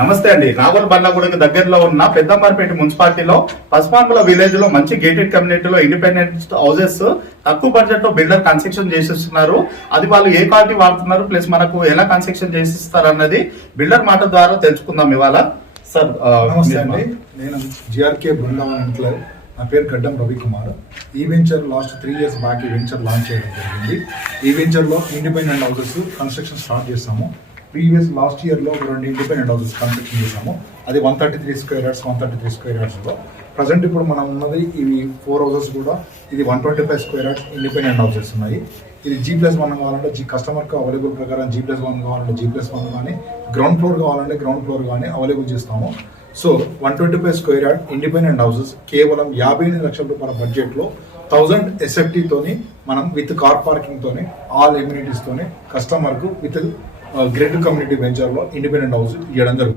నమస్తే అండి. నాగోల్ బండ్లగూడకు దగ్గరలో ఉన్న పెద్దంబర్పేట మున్సిపాలిటీలో పసుపాన్పుల విలేజ్ లో మంచి గేటెడ్ కమ్యూనిటీలో ఇండిపెండెంట్ హౌసెస్ తక్కువ బడ్జెట్ లో బిల్డర్ కన్స్ట్రక్షన్ చేసిస్తున్నారు. అది వాళ్ళు ఏ క్వాలిటీ వాడుతున్నారు, ప్లస్ మనకు ఎలా కన్స్ట్రక్షన్ చేసిస్తారు అన్నది బిల్డర్ మాట ద్వారా తెలుసుకుందాం ఇవాళ. సార్ నమస్తే అండి, నేను జిఆర్కే బృందావన్ ఎన్క్లేవ్. నా పేరు గడ్డం రవికుమార్. ఈ వెంచర్ లాస్ట్ 3 years బ్యాక్ ఈ వెంచర్ లాంచ్ చేయడం జరిగింది. ఈ వెంచర్లో ఇండిపెండెంట్ హౌసెస్ కన్స్ట్రక్షన్ స్టార్ట్ చేస్తాము. లాస్ట్ ఇయర్లో 2 ఇండిపెండెంట్ హౌసెస్ కన్స్ట్రక్షన్ చేసాము. అది 133 square yards 133 square yardsలో. ప్రజెంట్ ఇప్పుడు మనం ఉన్నది ఇవి 4 houses కూడా. ఇది 125 square yards ఇండిపెండెంట్ హౌసెస్ ఉన్నాయి. ఇది G+1 కావాలంటే కస్టమర్కి అవైలబుల్ ప్రకారం G+1 కావాలంటే G+1 కానీ, గ్రౌండ్ ఫ్లోర్ కావాలంటే గ్రౌండ్ ఫ్లోర్ కానీ అవైలబుల్ చేస్తాము. So 125 square yard independent houses కేవలం 58 లక్షల రూపాయల బడ్జెట్లో 1000 SFT తోని మనం విత్ కార్ పార్కింగ్ తోని ఆల్ ఎమ్యూనిటీస్ తోని కస్టమర్కు విత్ గ్రేటర్ కమ్యూనిటీ వెంచర్లో ఇండిపెండెంట్ హౌస్ ఇవ్వడం జరుగుతుంది.